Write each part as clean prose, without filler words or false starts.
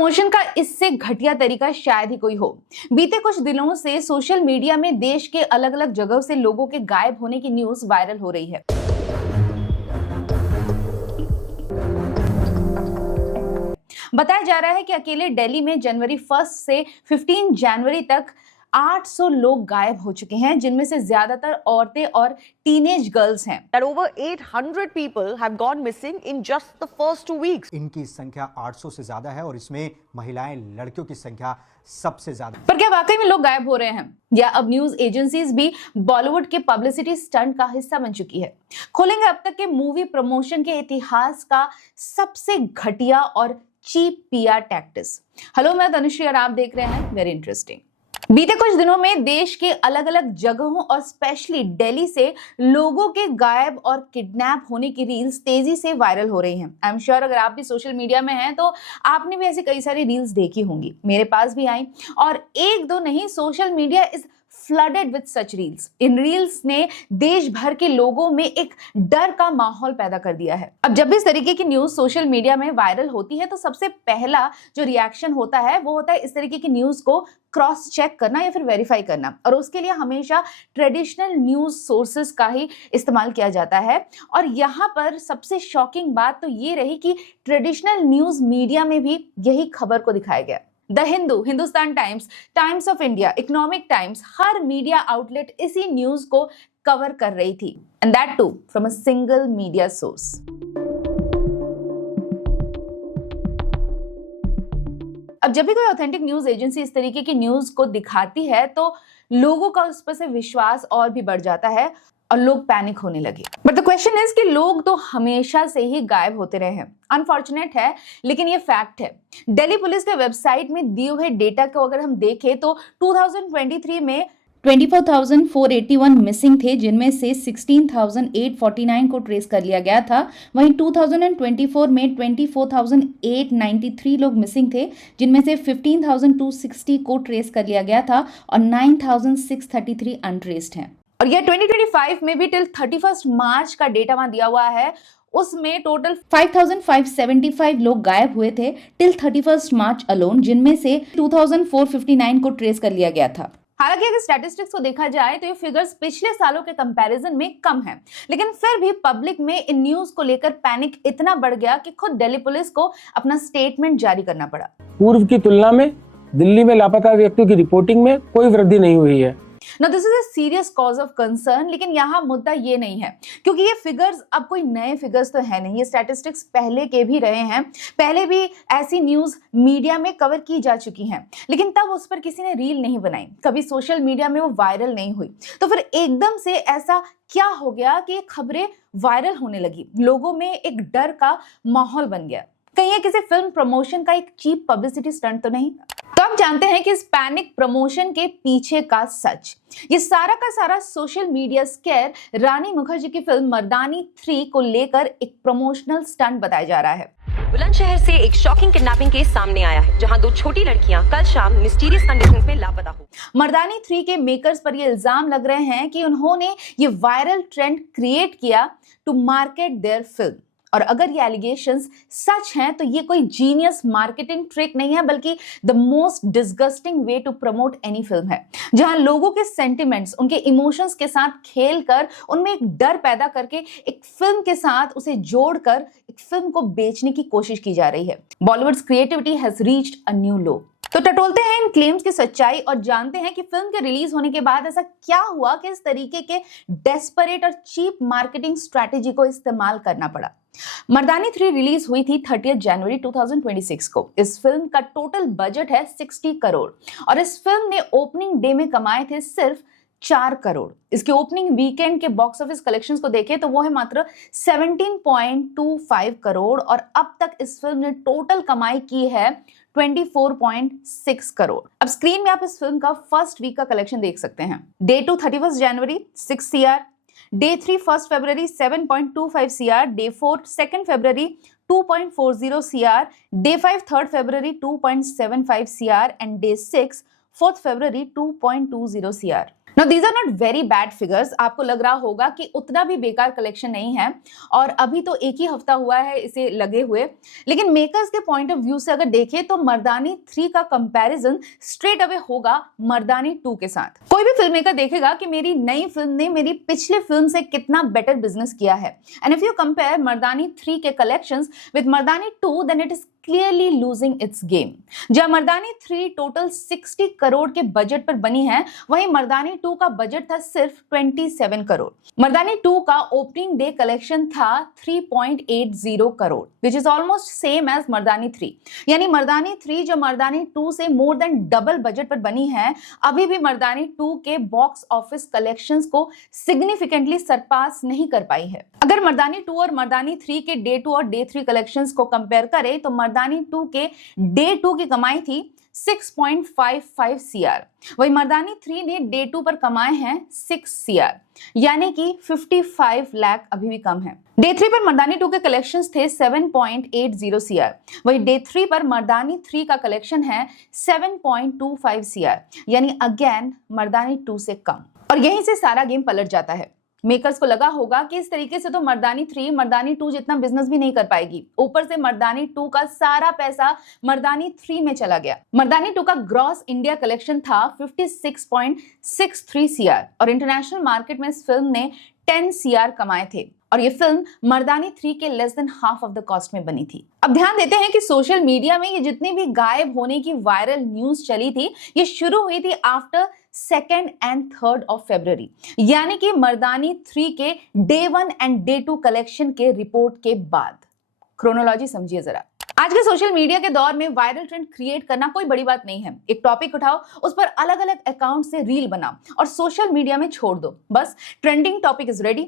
Promotion का इससे घटिया तरीका शायद ही कोई हो। बीते कुछ दिनों से सोशल मीडिया में देश के अलग अलग जगहों से लोगों के गायब होने की न्यूज वायरल हो रही है। बताया जा रहा है कि अकेले दिल्ली में जनवरी 1 से 15 जनवरी तक 800 लोग गायब हो चुके हैं, जिनमें से ज्यादातर औरतें और टीनेज गर्ल्स हैं। That over 800 people have gone missing in just the first 2 weeks. इनकी संख्या 800 से ज्यादा है और इसमें महिलाएं, लड़कियों की संख्या सबसे ज्यादा। पर क्या वाकई में लोग गायब हो रहे हैं, या अब न्यूज एजेंसीज भी बॉलीवुड के पब्लिसिटी स्टंट का हिस्सा बन चुकी है? खोलेंगे अब तक के मूवी प्रमोशन के इतिहास का सबसे घटिया और चीप पीआर टैक्टिक्स। हेलो, मैं तनुश्री और आप देख रहे हैं वेरी इंटरेस्टिंग। बीते कुछ दिनों में देश के अलग अलग जगहों और स्पेशली दिल्ली से लोगों के गायब और किडनैप होने की रील्स तेजी से वायरल हो रही हैं। आई एम श्योर अगर आप भी सोशल मीडिया में हैं तो आपने भी ऐसी कई सारी रील्स देखी होंगी, मेरे पास भी आई, और एक दो नहीं, social media is flooded with such reels. In reels ने देश भर के लोगों में एक डर का माहौल पैदा कर दिया है। अब जब भी इस तरीके की न्यूज सोशल मीडिया में वायरल होती है तो सबसे पहला जो रिएक्शन होता है वो होता है इस तरीके की न्यूज को क्रॉस चेक करना या फिर वेरीफाई करना, और उसके लिए हमेशा ट्रेडिशनल न्यूज सोर्सेस का ही इस्तेमाल किया जाता है। और यहाँ पर सबसे शॉकिंग बात तो ये रही कि ट्रेडिशनल न्यूज मीडिया में भी यही खबर को दिखाया गया। The Hindu, Hindustan Times, Times of India, Economic Times, हर मीडिया आउटलेट इसी न्यूज को कवर कर रही थी, and that too from a single media source. अब जब भी कोई ऑथेंटिक न्यूज एजेंसी इस तरीके की न्यूज को दिखाती है तो लोगों का उस पर से विश्वास और भी बढ़ जाता है और लोग पैनिक होने लगे। बट द क्वेश्चन इज कि लोग तो हमेशा से ही गायब होते रहे हैं। अनफॉर्चुनेट है लेकिन ये फैक्ट है। दिल्ली पुलिस के वेबसाइट में दिए हुए डेटा को अगर हम देखें तो 2023 में 24,481 मिसिंग थे, जिनमें से 16,849 को ट्रेस कर लिया गया था। वहीं 2024 में 24,893 लोग मिसिंग थे, जिनमें से 15,260 को ट्रेस कर लिया गया था और 9,633 अनट्रेस्ड हैं। और यह 2025 में भी टिल 31 मार्च का डेटा वहां दिया हुआ है, उसमें टोटल 5,575 लोग गायब हुए थे टिल 31 मार्च अलोन, जिनमें से 2,459 को ट्रेस कर लिया गया था। हालांकि अगर स्टैटिस्टिक्स को देखा जाए तो ये फिगर्स पिछले सालों के कंपैरिजन में कम है, लेकिन फिर भी पब्लिक में इन न्यूज को लेकर पैनिक इतना बढ़ गया कि खुद दिल्ली पुलिस को अपना स्टेटमेंट जारी करना पड़ा। पूर्व की तुलना में दिल्ली में लापता व्यक्तियों की रिपोर्टिंग में कोई वृद्धि नहीं हुई है। Now, this is a serious cause of concern, लेकिन यहाँ मुद्दा ये नहीं है, क्योंकि ये फिगर्स अब कोई नए फिगर्स तो है नहीं, ये स्टैटिस्टिक्स पहले के भी रहे हैं, पहले भी ऐसी न्यूज मीडिया में कवर की जा चुकी हैं, लेकिन तब उस पर किसी ने रील नहीं बनाई, कभी सोशल मीडिया में वो वायरल नहीं हुई। तो फिर एकदम से ऐसा क्या हो गया कि ये खबरें वायरल होने लगी, लोगों में एक डर का माहौल बन गया? कहीं ये किसी फिल्म प्रमोशन का एक चीप पब्लिसिटी स्टंट तो नहीं? तो हम जानते हैं कि इस पैनिक प्रमोशन के पीछे का सच, ये सारा का सारा सोशल मीडिया स्केयर रानी मुखर्जी की फिल्म मर्दानी 3 को लेकर एक प्रमोशनल स्टंट बताया जा रहा है। बुलंदशहर से एक शॉकिंग किडनैपिंग केस सामने आया है, जहां 2 छोटी लड़कियां कल शाम मिस्टीरियस कंडीशंस में लापता हो। मर्दानी 3 के मेकर्स पर ये इल्जाम लग रहे हैं कि उन्होंने ये वायरल ट्रेंड क्रिएट किया टू मार्केट देयर फिल्म, और अगर ये एलिगेशंस सच हैं तो ये कोई जीनियस मार्केटिंग ट्रिक नहीं है, बल्कि the most disgusting way to promote any film है, जहां लोगों के सेंटिमेंट्स, उनके इमोशंस के साथ खेलकर उनमें एक डर पैदा करके एक फिल्म के साथ उसे जोड़कर एक फिल्म को बेचने की कोशिश की जा रही है। Bollywood's creativity has reached a new low. तो टटोलते हैं इन क्लेम्स की सच्चाई और जानते हैं कि फिल्म के रिलीज होने के बाद ऐसा क्या हुआ कि इस तरीके के डेस्परेट और चीप मार्केटिंग स्ट्रैटेजी को इस्तेमाल करना पड़ा। मर्दानी 3 रिलीज हुई थी 30 जनवरी 2026 को। इस फिल्म का टोटल बजट है 60 करोड़ और इस फिल्म ने ओपनिंग डे में कमाए थे सिर्फ 4 करोड़। इसके ओपनिंग वीकेंड के बॉक्स ऑफिस कलेक्शंस को देखें तो वो है मात्र 17.25 करोड़ और अब तक इस फिल्म ने टोटल कमाई की है 24.6 करोड़। अब स्क्रीन में आप इस फिल्म का फर्स्ट वीक का कलेक्शन देख सकते हैं। डे 2 31 जनवरी 6 CR, डे 3 1 फरवरी 7.25 CR, डे 4 2 फरवरी 2.40 CR, डे 5 3 फरवरी 2.75 CR एंड डे 6 4 फरवरी 2.20 CR। Now these are not very bad figures. आपको लग रहा होगा कि उतना भी बेकार कलेक्शन नहीं है और अभी तो एक ही हफ्ता हुआ है इसे लगे हुए, लेकिन मेकर्स के पॉइंट ऑफ व्यू से अगर देखें तो मर्दानी 3 का कंपैरिजन स्ट्रेट अवे होगा मर्दानी 2 के साथ। कोई भी फिल्म मेकर देखेगा कि मेरी नई फिल्म ने मेरी पिछले फिल्म से कितना बेटर बिजनेस किया है, and if you compare Mardaani 3 के collections with Mardaani 2 then it is clearly losing its game. जहां मर्दानी 3 टोटल 60 करोड़ के बजट पर बनी है, वहीं मर्दानी 2 का बजट था सिर्फ 27 करोड़। मर्दानी 2 का ओपनिंग डे कलेक्शन था 3.80 crore which is almost same as Mardaani 3। यानी मर्दानी 3 जो मर्दानी 2 से मोर देन डबल बजट पर बनी है, अभी भी मर्दानी 2 के बॉक्स ऑफिस कलेक्शंस को सिग्निफिकेंटली सरपास नहीं कर पाई है। अगर मर्दानी 2 और मर्दानी 3 के डे 2 और डे 3 कलेक्शंस को कंपेयर करें तो मर्दानी 2 के डे 2 की कमाई थी 6.55 सीआर, वही मर्दानी 3 ने डे 2 पर कमाए हैं 6 सीआर, यानी कि 55 लाख अभी भी कम है। डे 3 पर मर्दानी 2 के कलेक्शंस थे 7.80 सीआर, वही डे 3 पर मर्दानी 3 का कलेक्शन है 7.25 सीआर, यानी अगेन मर्दानी 2 से कम। और यहीं से सारा गेम पलट जाता है। मेकर्स को लगा होगा कि इस तरीके से तो मर्दानी 3 मर्दानी 2 जितना बिजनेस भी नहीं कर पाएगी, ऊपर से मर्दानी 2 का सारा पैसा मर्दानी 3 में चला गया। मर्दानी 2 का ग्रॉस इंडिया कलेक्शन था 56.63 सीआर और इंटरनेशनल मार्केट में इस फिल्म ने 10 सीआर कमाए थे और ये फिल्म मर्दानी 3 के less than half of the cost में बनी थी। अब ध्यान देते हैं कि सोशल मीडिया में ये जितनी भी गायब होने की वायरल न्यूज चली थी, ये शुरू हुई थी after 2nd and 3rd of February, यानी कि मर्दानी 3 के डे 1 एंड डे 2 कलेक्शन के रिपोर्ट के बाद। क्रोनोलॉजी समझिए जरा। आज के सोशल मीडिया के दौर में वायरल ट्रेंड क्रिएट करना कोई बड़ी बात नहीं है। एक टॉपिक उठाओ, उस पर अलग अलग अकाउंट से रील बनाओ और सोशल मीडिया में छोड़ दो, बस ट्रेंडिंग टॉपिक इज रेडी।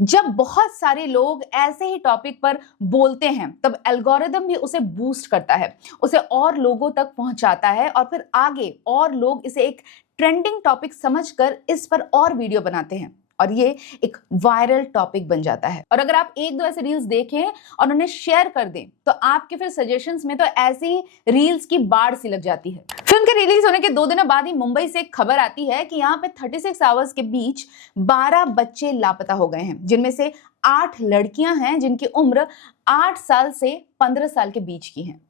जब बहुत सारे लोग ऐसे ही टॉपिक पर बोलते हैं तब एल्गोरिदम भी उसे बूस्ट करता है, उसे और लोगों तक पहुंचाता है और फिर आगे और लोग इसे एक ट्रेंडिंग टॉपिक समझकर इस पर और वीडियो बनाते हैं और ये एक वायरल टॉपिक बन जाता है। और अगर आप एक दो ऐसे रील्स देखें और उन्हें शेयर कर दें तो आपके फिर सजेशंस में तो ऐसी रील्स की बाढ़ सी लग जाती है। फिल्म के रिलीज होने के 2 दिनों बाद ही मुंबई से एक खबर आती है कि यहाँ पे 36 आवर्स के बीच 12 बच्चे लापता हो गए हैं, जिनमें से 8 लड़कियां हैं जिनकी उम्र 8 साल से 15 साल के बीच की हैं।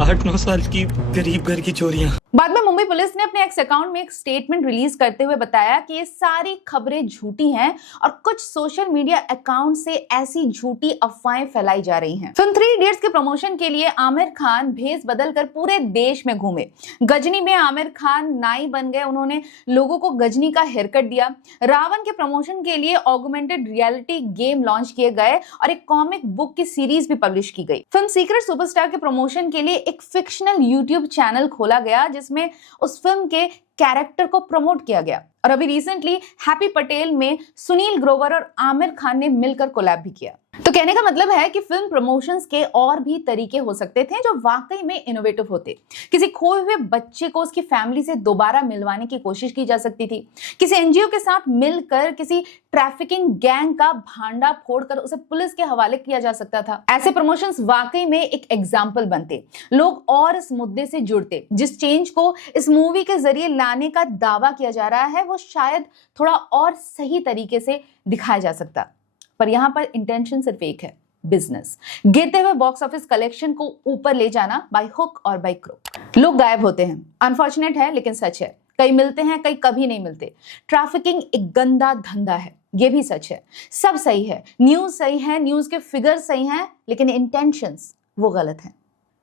8-9 साल की गरीब घर की चोरियां। बाद में मुंबई पुलिस ने अपने एक्स अकाउंट में एक स्टेटमेंट रिलीज करते हुए बताया कि ये सारी खबरें झूठी हैं और कुछ सोशल मीडिया अकाउंट से ऐसी झूठी अफवाहें फैलाई जा रही हैं। फिल्म 3 इडियट्स के प्रमोशन के लिए आमिर खान भेस बदलकर पूरे देश में घूमे। गजनी में आमिर खान नाई बन गए, उन्होंने लोगों को गजनी का हेयर कट दिया। रावण के प्रमोशन के लिए ऑगमेंटेड रियलिटी गेम लॉन्च किए गए और एक कॉमिक बुक की सीरीज भी पब्लिश की गई। फिल्म सीक्रेट सुपरस्टार के प्रमोशन के लिए एक फिक्शनल यूट्यूब चैनल खोला गया जिसमें उस फिल्म के कैरेक्टर को प्रमोट किया गया और अभी रिसेंटली हैप्पी पटेल में सुनील ग्रोवर और आमिर खान ने मिलकर कोलैब भी किया। तो कहने का मतलब है कि फिल्म प्रमोशंस के और भी तरीके हो सकते थे जो वाकई में इनोवेटिव होते। किसी खोए हुए बच्चे को उसकी फैमिली से दोबारा मिलवाने की कोशिश की जा सकती थी, किसी एनजीओ के साथ मिलकर किसी ट्रैफिकिंग गैंग का भांडा फोड़कर उसे पुलिस के हवाले किया जा सकता था। ऐसे प्रमोशंस वाकई में एक एग्जाम्पल बनते, लोग और इस मुद्दे से जुड़ते। जिस चेंज को इस मूवी के जरिए लाने का दावा किया जा रहा है वो शायद थोड़ा और सही तरीके से दिखाया जा सकता, पर यहां पर इंटेंशन सिर्फ एक है, बिजनेस। गिरते हुए बॉक्स ऑफिस कलेक्शन को ऊपर ले जाना बाय हुक और बाय क्रुक। लोग गायब होते हैं, अनफॉर्चुनेट है लेकिन सच है। कई मिलते हैं, कई कभी नहीं मिलते। ट्रैफिकिंग एक गंदा धंधा है, ये भी सच है। सब सही है, न्यूज सही है, न्यूज के फिगर्स सही हैं, लेकिन इंटेंशंस वो गलत हैं।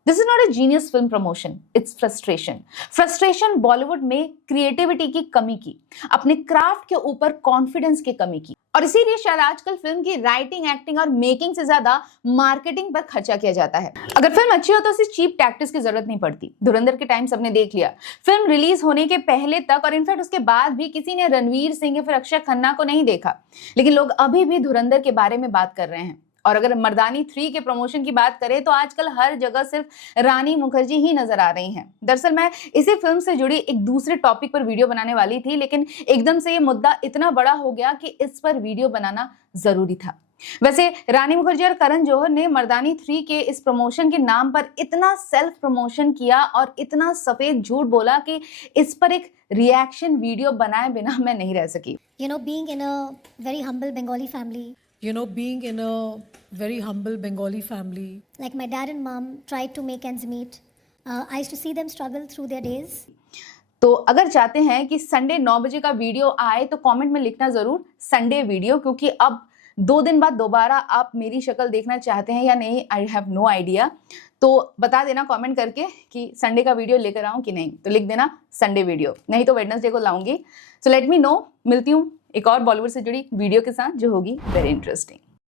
This is not a genius film promotion, it's frustration. Frustration Bollywood में क्रिएटिविटी की कमी की, अपने क्राफ्ट के ऊपर कॉन्फिडेंस की कमी की, और इसीलिए शायद आजकल फिल्म की राइटिंग, एक्टिंग और मेकिंग से ज्यादा मार्केटिंग पर खर्चा किया जाता है। अगर फिल्म अच्छी हो तो उसे चीप टैक्टिक्स की जरूरत नहीं पड़ती। धुरंधर के टाइम सबने देख लिया, फिल्म रिलीज होने के पहले तक और इनफैक्ट उसके बाद भी किसी ने रणवीर सिंह या फिर अक्षय खन्ना को नहीं देखा, लेकिन लोग अभी भी धुरंधर के बारे में बात कर रहे हैं। और अगर मर्दानी 3 के प्रमोशन की बात करें तो आजकल हर जगह सिर्फ रानी मुखर्जी ही नजर आ रही हैं। दरअसल मैं इसी फिल्म से जुड़ी एक दूसरे टॉपिक पर वीडियो बनाने वाली थी, लेकिन एकदम से ये मुद्दा इतना बड़ा हो गया कि इस पर वीडियो बनाना जरूरी था। वैसे रानी मुखर्जी और करण जौहर ने मर्दानी 3 के इस प्रमोशन के नाम पर इतना सेल्फ प्रमोशन किया और इतना सफेद झूठ बोला कि इस पर एक रिएक्शन वीडियो बनाए बिना मैं नहीं रह सकी। You know, being in a very humble Bengali family, being in a very humble Bengali family. like my dad and mom tried to make ends meet. I used to see them struggle through their days. तो अगर चाहते हैं कि Sunday 9 बजे का video आए तो comment में लिखना जरूर संडे वीडियो, क्योंकि अब 2 दिन बाद दोबारा आप मेरी शक्ल देखना चाहते हैं या नहीं, आई हैव नो आइडिया। तो बता देना कमेंट करके कि संडे का वीडियो लेकर आऊं कि नहीं, तो लिख देना संडे वीडियो, नहीं तो वेडनेसडे को लाऊंगी। So let me know. मिलती हूँ एक और बॉलीवुड से जुड़ी वीडियो के साथ जो होगी वेरी इंटरेस्टिंग।